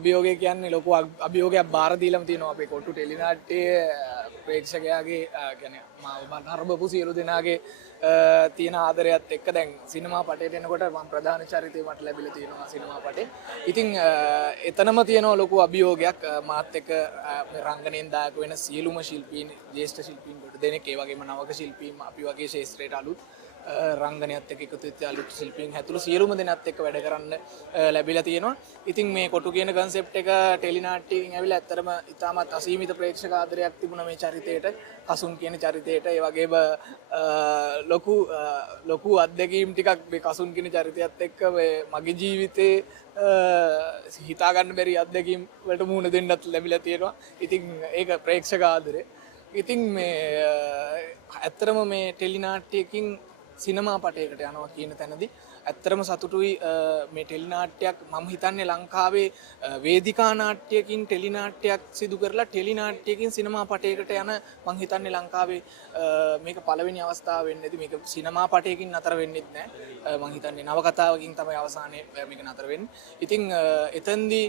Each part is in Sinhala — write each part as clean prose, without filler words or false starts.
අභියෝගය කියන්නේ ලොකු අභියෝගයක් බාර දීලාම තියෙනවා අපේ කොට්ටු ටෙලිනාට්‍යයේ ප්‍රේක්ෂකයාගේ කියන්නේ මම නරඹපු සියලු දෙනාගේ තියෙන ආදරයත් එක්ක දැන් සිනමා පටයට එනකොට මම ප්‍රධාන චරිතය මට ලැබිලා තියෙනවා සිනමා පටේ. ඉතින් එතනම තියෙනවා ලොකු අභියෝගයක් මාත් එක්ක රංගනයෙන් දායක වෙන සියලුම ශිල්පීන් ජ්‍යෙෂ්ඨ ශිල්පීන් කොට දෙනෙක් ඒ වගේම නවක ශිල්පීන් අපි වගේ ශාස්ත්‍රයට අලුත් රංගනයත් එක්ක එකතු වෙච්ච අලුත් ශිල්පීන් හැතුළු සියලුම දෙනාත් එක්ක වැඩ කරන්න ලැබිලා තියෙනවා. ඉතින් මේ කොටු කියන කන්සෙප්ට් එක ටෙලිනාට්‍යයෙන් ඇවිල්ලා ඇත්තටම ඉතාමත් අසීමිත ප්‍රේක්ෂක ආදරයක් තිබුණා මේ චරිතයට. කසුන් කියන චරිතයට. ඒ වගේම ලොකු අත්දැකීම් ටිකක් මේ කසුන් කියන චරිතයත් එක්ක මගේ ජීවිතේ හිතා ගන්න බැරි අත්දැකීම් වලට මුහුණ දෙන්නත් ලැබිලා තියෙනවා. ඉතින් ඒක ප්‍රේක්ෂක ආදරේ. ඉතින් මේ ඇත්තටම මේ ටෙලිනාට්‍යයකින් සිනමා පටයකට යනවා කියන තැනදී ඇත්තටම සතුටුයි මේ ටෙලිනාට්‍යයක් මම හිතන්නේ ලංකාවේ වේදිකා නාට්‍යයකින් ටෙලිනාට්‍යයක් සිදු කරලා ටෙලිනාට්‍යයකින් සිනමා පටයකට යන මම හිතන්නේ ලංකාවේ මේක පළවෙනි අවස්ථාව වෙන්නේදී මේක සිනමා පටයකින් නතර වෙන්නෙත් නැහැ මම හිතන්නේ නවකතාවකින් තමයි අවසානයේ මේක නතර වෙන්නේ. ඉතින් එතෙන්දී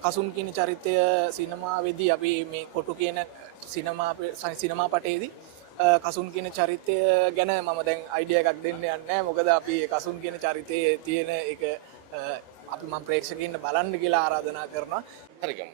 කසුන් කියන චරිතය සිනමාවේදී අපි මේ කොටු කියන සිනමා පටයේදී කසුන් කියන චරිතය ගැන මම දැන් අයිඩියා එකක් දෙන්න යන්නේ නැහැ. මොකද අපි කසුන් කියන චරිතයේ තියෙන එක අපි මම ප්‍රේක්ෂකයින්ට බලන්න කියලා ආරාධනා කරනවා. හරිගම.